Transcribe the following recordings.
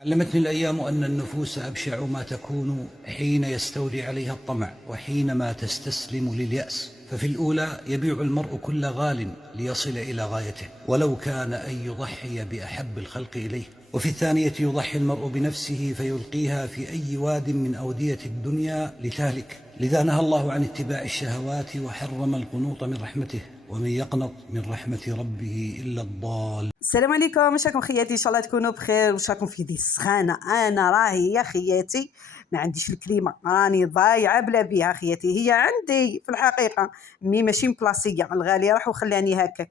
علمتني الأيام أن النفوس أبشع ما تكون حين يستولي عليها الطمع وحينما تستسلم لليأس. ففي الأولى يبيع المرء كل غال ليصل إلى غايته ولو كان أن يضحي بأحب الخلق إليه، وفي الثانية يضحي المرء بنفسه فيلقيها في أي واد من أودية الدنيا لتهلك. لذا نهى الله عن اتباع الشهوات وحرم القنوط من رحمته، ومن يقنط من رحمة ربه إلا الضال. السلام عليكم، واش راكم خياتي؟ ان شاء الله تكونوا بخير. واش راكم في يدي السخانه؟ انا راهي يا خياتي ما عنديش الكلمه، راني ضايعه بلا بها خياتي. هي عندي في الحقيقه ماشي مبلاصيه، الغالي راح وخلاني هكاك.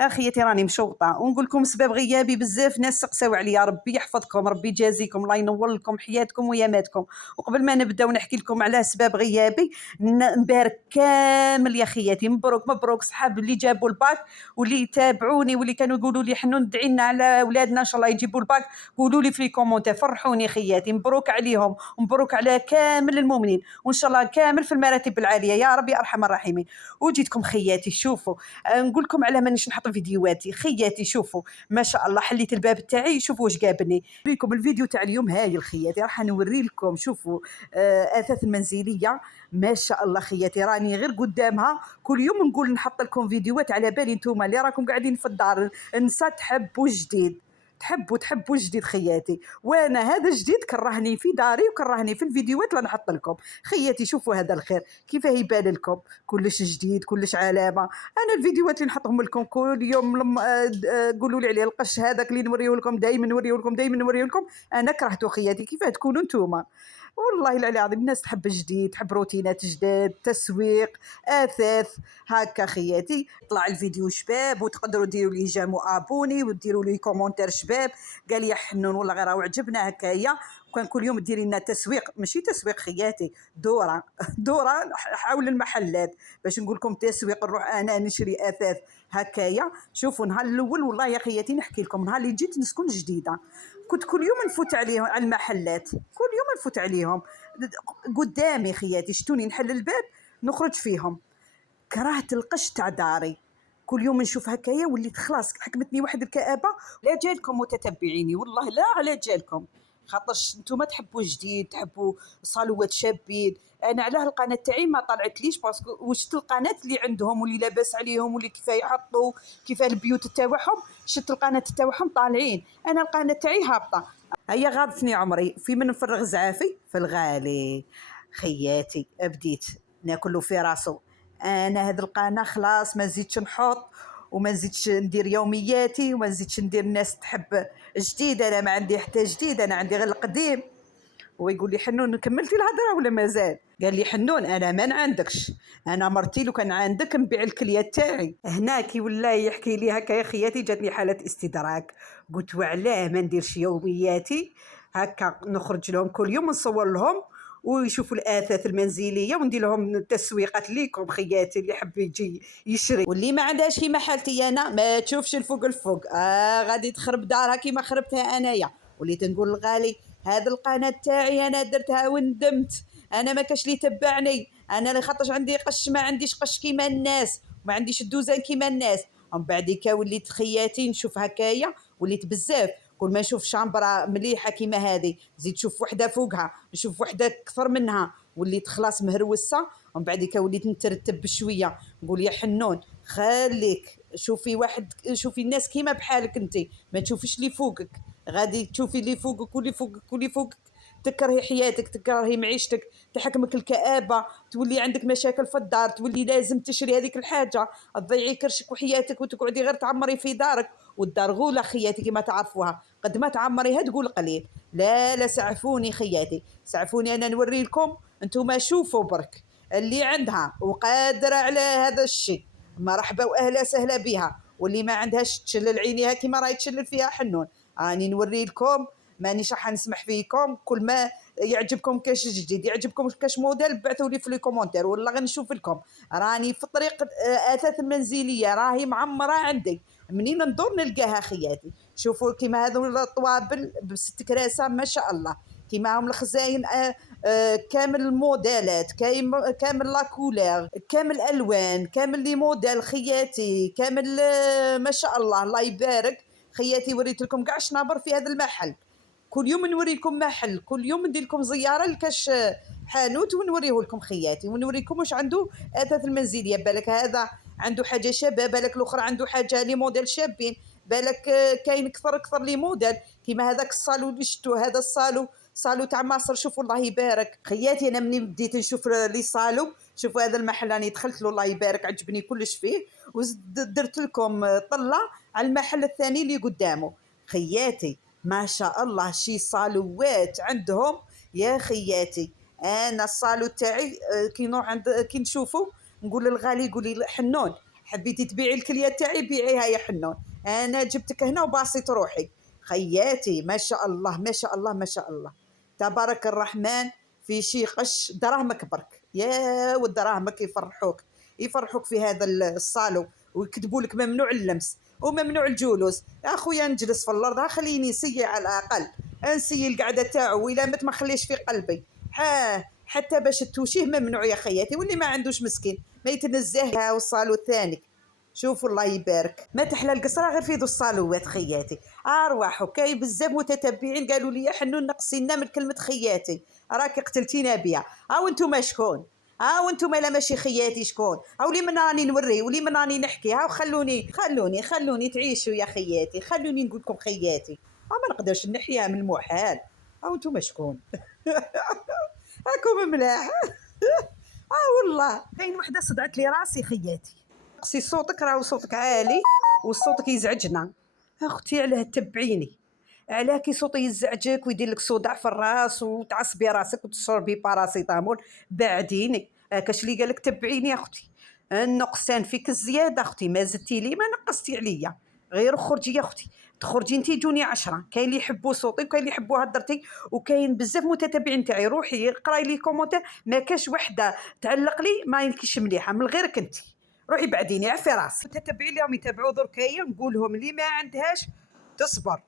اخيتي راني مشوطه ونقول لكم سبب غيابي. بزاف ناس سقساو عليا، ربي يحفظكم، ربي يجازيكم، الله ينور لكم حياتكم وياماتكم. وقبل ما نبداو نحكي لكم على سبب غيابي، نبارك كامل يا خياتي، مبروك مبروك صحاب اللي جابوا الباك واللي تابعوني واللي كانوا يقولوا لي حنون ندعي لنا على اولادنا ان شاء الله يجيبوا الباك. قولوا لي في كومونتير، فرحوني خياتي، مبروك عليهم ومبروك على كامل المؤمنين، وان شاء الله كامل في المراتب العاليه يا ربي ارحم الراحمين. وجيتكم خياتي شوفوا، نقول لكم على مانيش نحط فيديوهاتي خياتي. شوفوا ما شاء الله، حليت الباب تاعي، شوفوا واش جابني. نوريكم الفيديو تاع اليوم هاي خياتي، راح نوري لكم. شوفوا اثاث المنزليه ما شاء الله خياتي، راني غير قدامها كل يوم نقول نحط لكم فيديوهات. على بالي نتوما اللي راكم قاعدين في الدار نسى تحبوا جديد، تحبوا جديد خياتي، وانا هذا جديد كرهني في داري وكرهني في الفيديوهات اللي نحط لكم خياتي. شوفوا هذا الخير كيف يبان لكم، كلش جديد كلش علامه. انا الفيديوهات اللي نحطهم لكم كل يوم لما قولوا لي عليه القش هذاك اللي نوريه لكم دائما نوريه لكم، انا كرهته خياتي. كيف تكونوا نتوما؟ والله العظيم الناس تحب الجديد، تحب روتينات جداد، تسويق، اثاث هكا خياتي. طلع الفيديو شباب وتقدروا ديروا لي جيم وابوني وديروا لي كومونتير شباب. قال يا حنون والله غير راهو عجبنا هكايا. كان كل يوم ديري لنا تسويق، ماشي تسويق خياتي، دوره دوره حول المحلات باش نقول لكم تسويق، نروح انا نشري اثاث هكايا. شوفوا نهار الاول والله يا خياتي نحكي لكم، نهار اللي جيت نسكن جديده كنت كل يوم نفوت عليهم على المحلات، كل يوم نفوت عليهم قدامي خياتي، شتوني نحل الباب نخرج فيهم. كرهت القش تاع داري، كل يوم نشوف هكايا وليت خلاص حكمتني واحد الكآبة. لا جالكم متتبعيني والله لا على جالكم، خاطرش نتوما تحبوا جديد، تحبوا صالوات شابين. انا علاه القناه تاعي ما طلعتليش باسكو وشت القناه اللي عندهم واللي لاباس عليهم واللي كيف يحطوا كيف البيوت تاعهم، شت القناه تاعهم طالعين، انا القناه تاعي هابطه. هيا غاضتني عمري في من نفرغ زعافي في الغالي خياتي. بديت ناكلو في راسو. انا هاد القناه خلاص ما نزيدش نحط وما نزيدش ندير يومياتي وما نزيدش ندير الناس تحب جديد. انا ما عندي حتى جديد، انا عندي غير القديم. ويقول لي حنون كملتي الهضره ولا مازال؟ قال لي حنون انا ما عندكش، انا مرتي لو كان عندك نبيع الكليات تاعي. هنا كي ولا يحكي لي هكا يا خياتي جاتني حاله استدراك. قلت وعلاه ما نديرش يومياتي هكا، نخرج لهم كل يوم نصور لهم ويشوفوا الاثاث المنزليه وندير لهم تسويقات ليكم خياتي، اللي يحب يجي يشري. واللي ما عندهاش كيما حالتي انا ما تشوفش الفوق الفوق، غادي تخرب دارها كيما خربتها انايا. وليت نقول الغالي هذا القناه تاعي انا درتها وندمت، انا ما كاش لي تبعني، انا اللي خاطرش عندي قش ما عنديش قش كيما الناس، ما عنديش الدوزان كيما الناس. ومن بعديك وليت خياتي نشوف هكايا، وليت بزاف كل ما نشوف شامبرا مليحه كيما هذه زيد نشوف وحده فوقها، نشوف وحده اكثر منها، وليت خلاص مهروسه. ومن بعديك وليت نترتب بشويه، نقول يا حنون خليك شوفي واحد، شوفي الناس كيما بحالك انت، ما تشوفيش اللي فوقك، غادي تشوفي اللي فوقك واللي فوقك واللي فوقك تكرهي حياتك، تكرهي معيشتك، تحكمك الكآبة، تولي عندك مشاكل في الدار، تولي لازم تشري هذيك الحاجة، تضيعي كرشك وحياتك وتقعدي غير تعمري في دارك. والدار غولة خياتي كما تعرفوها، قد ما تعمريها تقول قليل. لا لا سعفوني خياتي، سعفوني انا نوري لكم، انتم شوفوا برك اللي عندها وقادرة على هذا الشيء مرحبا واهلا سهلا بها، واللي ما عندهاش تشلل عينيها كما راهي تشلل فيها حنون. راني نوري لكم، مانيش راح نسمح فيكم، كل ما يعجبكم كاش جديد يعجبكم كاش موديل بعثوا لي في لي كومونتير والله غنشوف لكم. راني في طريق اثاث المنزليه راهي معمره عندي، منين ندور نلقاها خياتي. شوفوا كيما هذو الطوابل بست كراسه ما شاء الله، كيما هم الخزاين كامل الموديلات، كامل لاكولير، كامل الالوان، كامل لي موديل خياتي، كامل ما شاء الله الله يبارك خياتي. وريت لكم كاع شنابر في هذا المحل، كل يوم نوريكم محل، كل يوم ندير لكم زياره لكاش حانوت ونوريه لكم خياتي، ونوريكم واش عنده اثاث المنزليه. بالك هذا عنده حاجه شابه، بالك الاخرى عنده حاجه لي موديل شابين، بالك كاين كثر لي موديل كيما هذاك الصالو اللي شفتو. هذا صالو تاع مصر، شوفوا الله يبارك خياتي. انا مني بديت نشوف لي صالو، شوفوا هذا المحل راني دخلت له الله يبارك، عجبني كلش فيه، ودرت لكم طله على المحل الثاني اللي قدامه. خياتي ما شاء الله شي صالوات عندهم يا خياتي. انا الصالو تاعي كي نروح كي نشوفه نقول للغالي، يقول لي حنون حبيتي تبيعي الكليه تاعي بيعيها يا حنون، انا جبتك هنا وباسيت روحي. خياتي ما شاء الله ما شاء الله ما شاء الله تبارك الرحمن. في شي قش دراهمك برك يا ودراهمك يفرحوك في هذا الصالو، ويكتبوا لك ممنوع اللمس وممنوع الجلوس. يا خويا نجلس في الارض، خليني نسيي على الاقل، نسيي القعده تاعو، ولا ما خليش في قلبي حتى باش توشيه ممنوع يا خياتي. واللي ما عندوش مسكين ما يتنزه. والصالو الثاني شوفوا الله يبارك، ما تحلى القصره غير في ذو الصالوات خياتي. ارواحوا كاين بزاف متتبعين قالوا لي يا حنون نقصينا من كلمه خياتي، راكي قتلتينا بها. هاو انتم شكون؟ هاو انتم لا ماشي خياتي شكون؟ هاو لي من راني نوري ولي من راني نحكي. هاو خلوني تعيشوا يا خياتي، خلوني نقول لكم خياتي. ما نقدرش نحيا من المحال. هاو انتم شكون؟ راكم ملاح. والله كاين وحده صدعت لي راسي خياتي. قصي صوتك، راهو صوتك عالي وصوتك يزعجنا. اختي علاه تبعيني؟ علاه كي صوتي يزعجك ويدير لك صداع في الراس وتعصبي راسك وتشربي باراسيتامول بعديني؟ كاش اللي قالك تبعيني يا اختي؟ النقصان فيك الزياده اختي، ما زدتي لي ما نقصتي عليا. غير خرجي يا اختي، تخرجي انتي جوني 10. كاين اللي يحبوا صوتي وكاين اللي يحبوا هضرتي، وكاين بزاف متتابعين تاعي. روحي قراي لي كومونتير، ما كاش وحده تعلق لي ما يمكنش مليحه من غيرك انتي. روحي بعديني عفي راسي. متتبعين اليوم يتابعوا دركايا، نقولهم اللي ما عندهاش تصبر.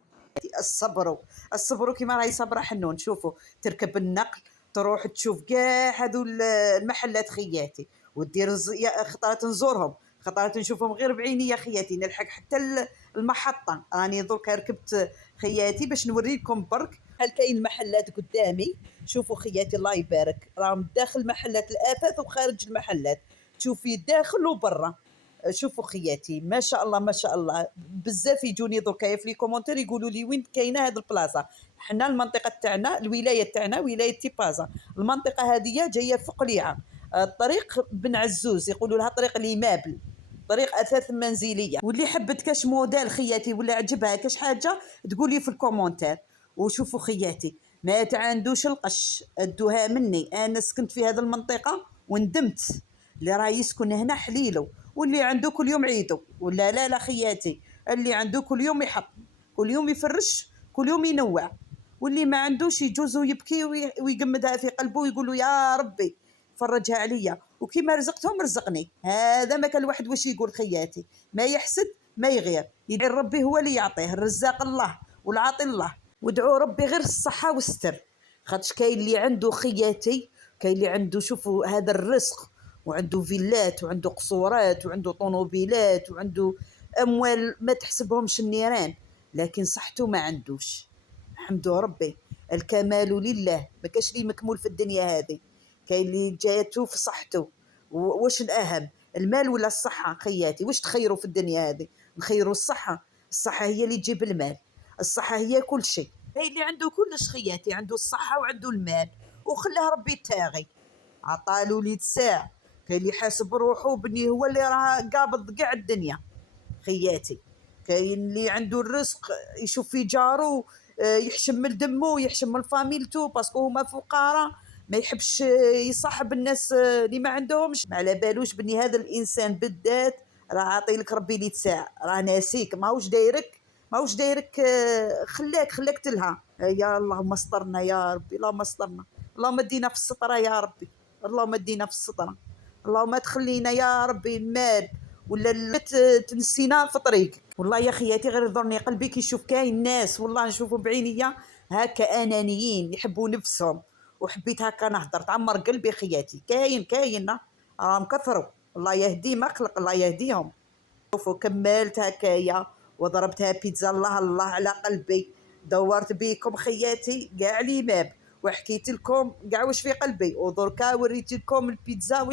الصبروا كيما راهي صبره حنون. شوفوا تركب النقل تروح تشوف كاع هذو المحلات خياتي، ودير خطرات نزورهم، خطرات نشوفهم غير بعيني يا خياتي، نلحق حتى المحطه. راني درك ركبت خياتي باش نوريكم برك. هل كاين محلات قدامي؟ شوفوا خياتي الله يبارك، راهم داخل محلات الاثاث وخارج المحلات، تشوفي داخل وبرا. شوفوا خياتي ما شاء الله ما شاء الله. بزاف يجوني دركا في لي كومونتير يقولوا لي وين كاينه هذه البلاصه. حنا المنطقه تاعنا الولايه تاعنا ولايه تيبازا، المنطقه هذه جايه في قليعه، طريق بن عزوز يقولوا لها طريق الإمابل، طريق اثاث منزليه. واللي حبت كاش موديل خياتي ولا عجبها كاش حاجه تقولي في الكومونتير. وشوفوا خياتي ما تعندوش القش، ادوها مني. انا سكنت في هذه المنطقه وندمت. اللي راه يسكن هنا حليلو، واللي عنده كل يوم عيدو. ولا لا خياتي، اللي عنده كل يوم يحط، كل يوم يفرش، كل يوم ينوع. واللي ما عندوش يجوز يبكي ويقمدها في قلبه ويقول له يا ربي فرجها عليا، وكيما رزقتهم رزقني. هذا ما كان الواحد واش يقول خياتي، ما يحسد ما يغير، يدعي ربي هو اللي يعطيه. الرزاق الله والعاطي الله، ودعوا ربي غير الصحه والستر. خاطش كاين اللي عنده خياتي، كاين اللي عنده شوفوا هذا الرزق، وعنده فيلات وعنده قصورات وعنده طوموبيلات وعنده اموال ما تحسبهمش النيران، لكن صحته ما عندوش. الحمد ربي، الكمال لله، ما كاش لي مكمول في الدنيا هذه. كاين اللي جاته في صحته. واش الاهم، المال ولا الصحه خياتي؟ واش تخيروا في الدنيا هذه؟ نخيروا الصحه. الصحه هي اللي تجيب المال، الصحه هي كل شيء. كاين اللي عنده كلش خياتي، عنده الصحه وعنده المال وخلاه ربي يتاغي، عطالو لي ساعه. كاين اللي حاسب روحه بني هو اللي راه قابض كاع الدنيا خياتي. كاين اللي عنده الرزق يشوف في جارو يحشم من دمه ويحشم من فاميلتو، باسكو هما فقراء ما يحبش يصاحب الناس اللي ما عندهمش. ما على بالوش بني هذا الانسان بالذات راه عاطي لك ربي لي تساع، راه ناسيك، ماهوش دايرك خلاك تلها. يا اللهم استرنا يا ربي، اللهم استرنا، اللهم ادينا في السطره يا ربي، اللهم ادينا في السطره، اللهم تخلينا يا ربي المال ولا تنسينا في طريقك. والله يا خياتي غير ضرني قلبي كي نشوف كاين ناس، والله نشوفوا بعينيا هكا انانيين يحبوا نفسهم، وحبيت هكا نهضر تعمر قلبي خياتي. كاين راهم كثروا، الله يهدي ما خلق، الله يهديهم. شوفوا كملت هكايا وضربتها بيتزا الله الله على قلبي. دورت بيكم خياتي كاع الإمام وحكيت لكم كاع واش في قلبي، ودركا وريت لكم البيتزا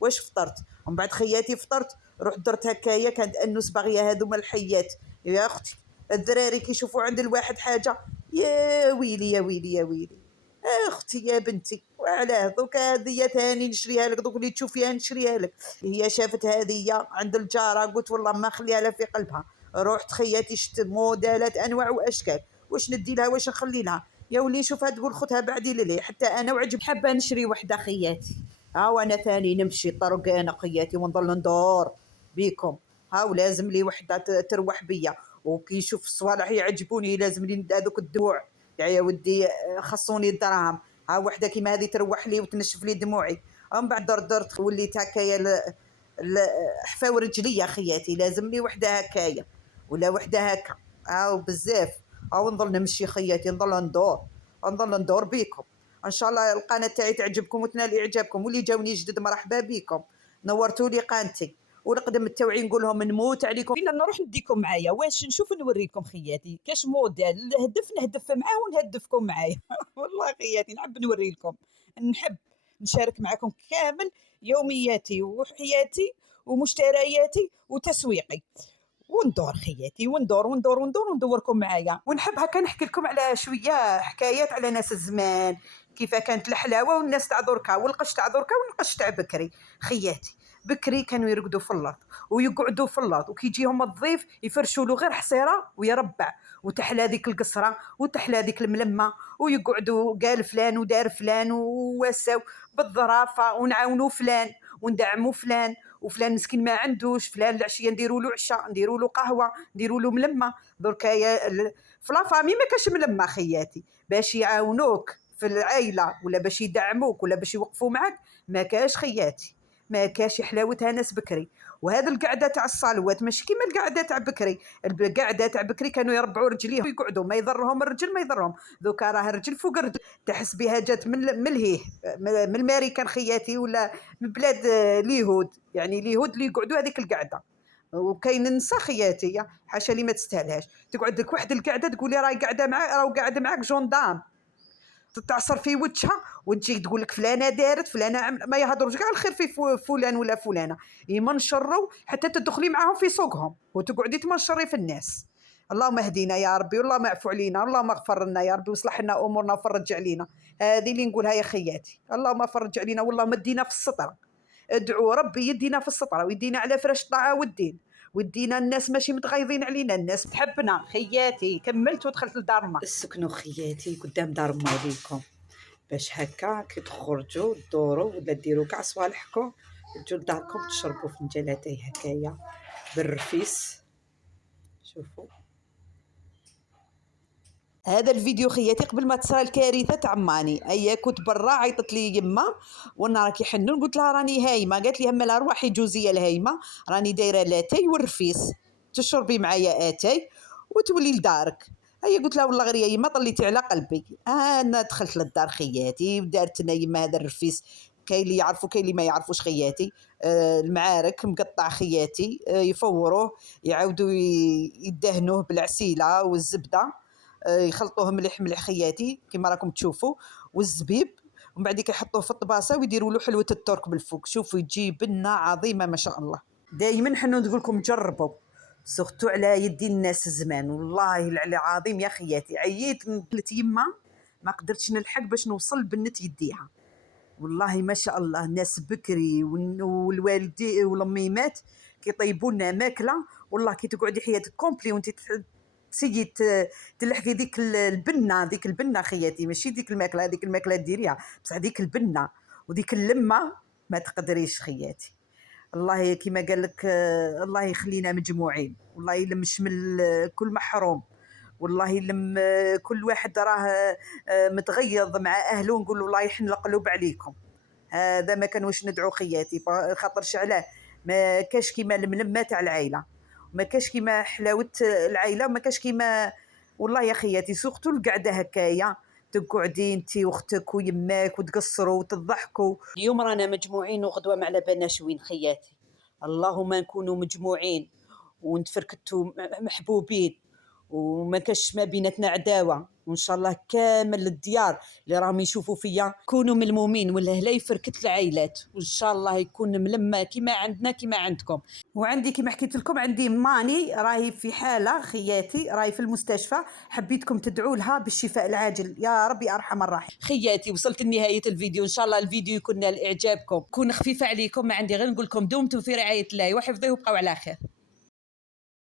واش فطرت. ومن بعد خياتي فطرت، رحت درت هكايا، كانت انوس باغيه هذوما الحيات. يا اختي الدراري كيشوفوا عند الواحد حاجه، يا ويلي يا ويلي يا ويلي. اختي يا بنتي، وعلاه دوك هذه ثاني نشريها لك، دوك اللي تشوفيها نشريها لك. هي شافت هذه عند الجاره، قلت والله ما خليها لها في قلبها. رحت خياتي شت موديلات انواع واشكال، واش ندي لها واش نخلي لها. يا ولي شوفها تقول خذها بعدي لي، حتى انا وعجب حابه نشري وحده خياتي. ها وانا ثاني نمشي طرق انا خياتي ونظل ندور بيكم. ها ولازم لي وحده تروح بيا، وكي يشوف الصوالح يعجبوني لازم لي هذوك الدموع. يا ودي خصوني الدراهم. ها وحده كيما هذه تروح لي وتنشف لي دموعي. ومن بعد درت وليت هكايا حفاو رجليا خياتي، لازم لي وحده هكايا ولا وحده هكا. بزاف. نظل نمشي خياتي، نظل ندور بيكم. ان شاء الله القناه تاعي تعجبكم وتنال اعجابكم، واللي جاوني جدد مرحبا بكم، نورتوا لي قناتي. والقدم التوعي نقول لهم نموت عليكم. فين نروح نديكم معايا، واش نشوف نوريكم خياتي كاش موديل نهدف معاه ونهدفكم معايا. والله خياتي نحب نوري لكم، نحب نشارك معكم كامل يومياتي وحياتي ومشترياتي وتسويقي، وندور خياتي وندوركم معايا. ونحب هكا نحكي لكم على شويه حكايات على ناس الزمان، كيف كانت الحلاوه والناس تاع دركا، والقش تاع دركا والقش تاع بكري. خياتي بكري كانوا يرقدوا في الارض ويقعدوا في الارض، وكي يجيهم الضيف يفرشوا له غير حصيره ويربع، وتحلى ذيك القصره وتحلى ذيك الملمه، ويقعدوا قال فلان ودار فلان وواساو بالظرافه، ونعاونوا فلان وندعموا فلان، وفلان مسكين ما عندوش، فلان العشيه نديروا له عشاء، نديروا له قهوه، نديروا له ملمه. دركا في لافامي ما كاش ملمه خياتي، باش يعاونوك في العائله ولا باش يدعموك ولا باش يوقفوا معك، ما كاش خياتي، ما كاش حلاوتها ناس بكري. وهذا القعده تاع الصالوات ماشي كيما القعده تاع بكري. القعده تاع بكري كانوا يربعوا رجليهم ويقعدوا، ما يضرهم الرجل ما يضرهم. دوكا راه الرجل فوق الرجل، تحس بها جات من الهيه، من الماريكان خياتي، ولا من بلاد اليهود، يعني اليهود اللي يقعدوا هذيك القعده. وكاين النساء خياتي حاشا لي ما تستاهلهاش، تقعد لك واحد القعده تقولي راهي قاعده معاك، راهو قاعد معاك جوندام، تعصر في وجهها وتجي تقول لك فلانه دارت فلانه ما يهضروش كاع الخير في فلان ولا فلانه، يمنشروا حتى تدخلي معاهم في سوقهم وتقعدي تمنشري في الناس. اللهم اهدينا يا ربي، والله اعفو علينا، اللهم اغفر لنا يا ربي، وصلح لنا امورنا وفرج علينا. هذه اللي نقولها يا خياتي، اللهم فرج علينا، والله مدينا في السطره. ادعوا ربي يدينا في السطره ويدينا على فراش الطاعه والدين، ودينا الناس ماشي متغيظين علينا، الناس تحبنا خياتي. كملت ودخلت لدارنا. اسكنوا خياتي قدام دار مواليكم، باش هكا كي تخرجوا تدوروا ولا ديروا كاع صوالحكم تجوا لداركم تشربوا فنجاناتي هكايا بالرفيس. شوفوا هذا الفيديو خياتي قبل ما تصرى الكارثه تاع ماني. ايا كنت برا عيطت لي يما وانا راكي حنون، قلت لها راني هايمه، قالت لي هما لا روحي جوزيه الهايمه، راني دايره لاتاي والرفيس، تشربي معايا اتاي وتولي لدارك. هيا قلت لها والله غير يا يما طليتي على قلبي. انا دخلت للدار خياتي ودارت لنا يما هذا الرفيس، كاين اللي يعرفوا كاين اللي ما يعرفوش خياتي. المعارك مقطع خياتي، يفوروه يعاودوا يدهنوه بالعسيله والزبده، يخلطوه مليح مليح خياتي كما راكم تشوفوا، والزبيب، ومن بعد يحطوه في الطباسه ويديروا له حلوه الترك بالفوق. شوفوا يجي بنه عظيمه ما شاء الله. دائما حنا نقول لكم جربوا، سورتو على يدي الناس الزمان، والله العلي عظيم يا خياتي. عييت قلت يما ما قدرتش نلحق باش نوصل بنت يديها، والله ما شاء الله الناس بكري والوالدي والميمات كيطيبوا لنا ماكله، والله كي تقعدي حياتك كومبلي وانت تسيي تلحقي ديك البنه، ديك البنه خياتي، ماشي ديك الماكله، هذيك الماكله ديريها بصح ديك البنه وديك اللمه ما تقدريش خياتي. الله كما قال لك الله يخلينا مجموعين، والله يلم شمل كل محروم، والله يلم كل واحد راه متغيظ مع اهله، ونقول له الله يحن القلوب عليكم. هذا ما كان واش ندعو خياتي، خاطر علاه ما كاش كيما الملمه تاع العائله، ما كاش كيما حلاوه العائله، وما كاش كيما والله يا خياتي سورتو القعده هكايا تقعدي انت واختك ويماك وتقصروا وتضحكوا. اليوم رانا مجموعين وغدوه ما على بالناش وين خياتي، اللهم نكونوا مجموعين ونتفركتوا محبوبين وما كاش ما بيناتنا عداوه، وان شاء الله كامل الديار اللي راهم يشوفوا فيا كونوا ملمومين والهلا يفركت العائلات، وان شاء الله يكون ملمه كيما عندنا كيما عندكم. وعندي كيما حكيت لكم عندي ماني راهي في حاله، خياتي راهي في المستشفى، حبيتكم تدعوا لها بالشفاء العاجل يا ربي ارحم الراحمين. خياتي وصلت لنهايه الفيديو، ان شاء الله الفيديو يكون نال اعجابكم، كون خفيفه عليكم، ما عندي غير نقول لكم دمتم في رعايه الله وحفظه وبقوا على خير.